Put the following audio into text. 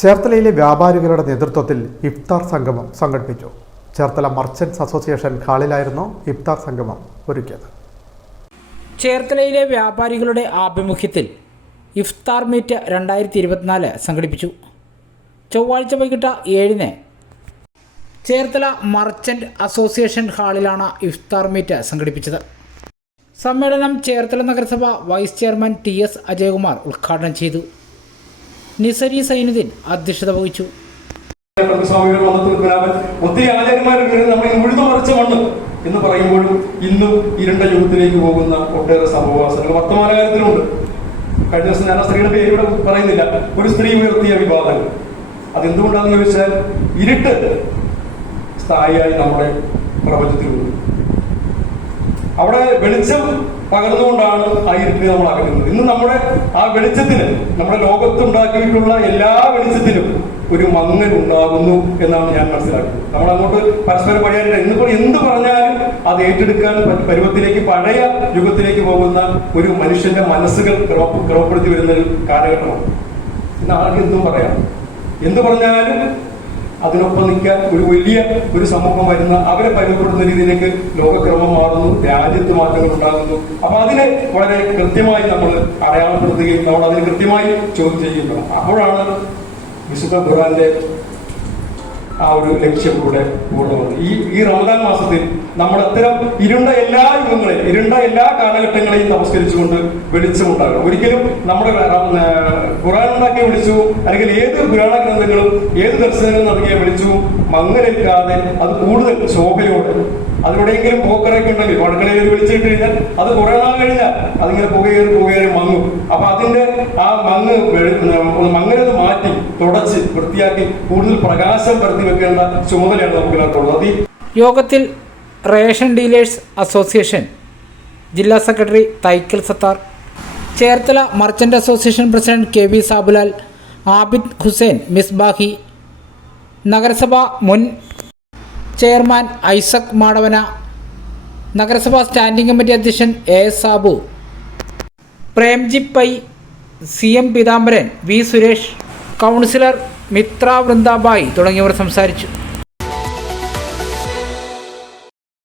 ചേർത്തലയിലെ വ്യാപാരികളുടെ നേതൃത്വത്തിൽ ഇഫ്താർ സംഗമം സംഘടിപ്പിച്ചു. ചേർത്തല മർച്ചന്റ്സ് അസോസിയേഷൻ ഹാളിലായിരുന്നു ഇഫ്താർ സംഗമം ഒരുക്കിയത്. ചേർത്തലയിലെ വ്യാപാരികളുടെ ആഭിമുഖ്യത്തിൽ ഇഫ്താർ മീറ്റ് 2024 സംഘടിപ്പിച്ചു. ചൊവ്വാഴ്ച വൈകിട്ട് 7-ന് ചേർത്തല മർച്ചന്റ് അസോസിയേഷൻ ഹാളിലാണ് ഇഫ്താർ മീറ്റ് സംഘടിപ്പിച്ചത്. സമ്മേളനം ചേർത്തല നഗരസഭ വൈസ് ചെയർമാൻ TS അജയകുമാർ ഉദ്ഘാടനം ചെയ്തു. നിസരി സൈനുദ്ദീൻ അധ്യക്ഷത വഹിച്ചു. ഒത്തിരി ആചാര്യന്മാർ നമ്മൾ ഉഴുതുമറിച്ച മണ്ണ് എന്ന് പറയുമ്പോഴും ഇന്നും ഇരുണ്ട യുഗത്തിലേക്ക് പോകുന്ന ഒട്ടേറെ സംഭവവാസനകൾ വർത്തമാനകാലത്തിലുണ്ട്. കഴിഞ്ഞ ദിവസം ഞാൻ ആ സ്ത്രീയുടെ പേര് ഇവിടെ പറയുന്നില്ല. ഒരു സ്ത്രീ ഉയർത്തിയ വിവാദങ്ങൾ അതെന്തുകൊണ്ടാണെന്ന് ചോദിച്ചാൽ ഇരുട്ട് സ്ഥായിയായി നമ്മുടെ പ്രപഞ്ചത്തിലുണ്ട്. അവിടെ വെളിച്ചം പകർന്നുകൊണ്ടാണ് ആ ഇരുട്ടിനെ നമ്മൾ അകറ്റുന്നത്. ഇന്ന് നമ്മുടെ ആ വെളിച്ചത്തിന്, നമ്മുടെ ലോകത്തുണ്ടാക്കിയിട്ടുള്ള എല്ലാ വെളിച്ചത്തിനും ഒരു മങ്ങൽ ഉണ്ടാകുന്നു എന്നാണ് ഞാൻ മനസ്സിലാക്കുന്നത്. നമ്മൾ അങ്ങോട്ട് പരസ്പരം പഴയാനില്ല. ഇന്നിപ്പോൾ എന്ത് പറഞ്ഞാലും അത് ഏറ്റെടുക്കാൻ പരുവത്തിലേക്ക്, പഴയ യുഗത്തിലേക്ക് പോകുന്ന ഒരു മനുഷ്യന്റെ മനസ്സുകൾ ക്രമപ്പെടുത്തി വരുന്ന ഒരു കാലഘട്ടമാണ്. ഇന്ന് ആർക്കും എന്തും പറയാം, എന്ത് പറഞ്ഞാലും അതിനൊപ്പം നിൽക്കാൻ ഒരു വലിയ ഒരു സമൂഹം വരുന്ന, അവരെ പരുവപ്പെടുന്ന രീതിയിലേക്ക് ലോകക്രമം മാറുന്നു, രാജ്യത്ത് മാറ്റങ്ങൾ ഉണ്ടാകുന്നു. അപ്പൊ അതിനെ വളരെ കൃത്യമായി നമ്മൾ അടയാളപ്പെടുത്തുകയും നമ്മൾ അതിന് കൃത്യമായി ചോദ്യം ചെയ്യുക. അപ്പോഴാണ് വിശുദ്ധ ഖുർആന്റെ ആ ഒരു ലക്ഷ്യം കൂടെ പൂർണ്ണമാണ്. ഈ റമദാൻ മാസത്തിൽ നമ്മൾ അത്തരം ഇരുണ്ട എല്ലാ യുഗങ്ങളെയും, ഇരുണ്ട എല്ലാ കാലഘട്ടങ്ങളെയും നമസ്കരിച്ചുകൊണ്ട് വെളിച്ചമുണ്ടാകണം. ഒരിക്കലും നമ്മുടെ ഖുർആൻ ഉണ്ടാക്കിയ വെളിച്ചവും അല്ലെങ്കിൽ ഏത് പുരാണ ഗ്രന്ഥങ്ങളും ഏത് ദർശനങ്ങളും നൽകിയ വെളിച്ചവും മങ്ങലേൽക്കാതെ അത് കൂടുതൽ ശോഭയോടെ, അതിലൂടെയെങ്കിലും പോക്കറൊക്കെ ഉണ്ടെങ്കിൽ അടുക്കളയിൽ വിളിച്ചിട്ട് കഴിഞ്ഞാൽ അത് കുറെ നാൾ കഴിഞ്ഞാൽ അതിങ്ങനെ പുകയേറി മങ്ങും. അപ്പൊ അതിന്റെ ആ മങ്ങലത് മാറ്റി തുടച്ച് വൃത്തിയാക്കി കൂടുതൽ പ്രകാശം പരത്തി വെക്കേണ്ട ചുമതലയാണ് നമുക്ക് എല്ലാവർക്കുള്ളത്. യോഗത്തിൽ റേഷൻ ഡീലേഴ്സ് അസോസിയേഷൻ ജില്ലാ secretary Thaikkal Sathar, Cherthala merchant association president KV Sabulal, Abid Hussain Misbahi, നഗരസഭ മുൻ ചെയർമാൻ ഐസക് മാടവന, നഗരസഭാ സ്റ്റാൻഡിംഗ് കമ്മിറ്റി അധ്യക്ഷൻ AS Sabu, Premji Pai, CM Peethambaran, V Suresh, councillor Mithra Vrindabai തുടങ്ങിയവർ സംസാരിച്ചു.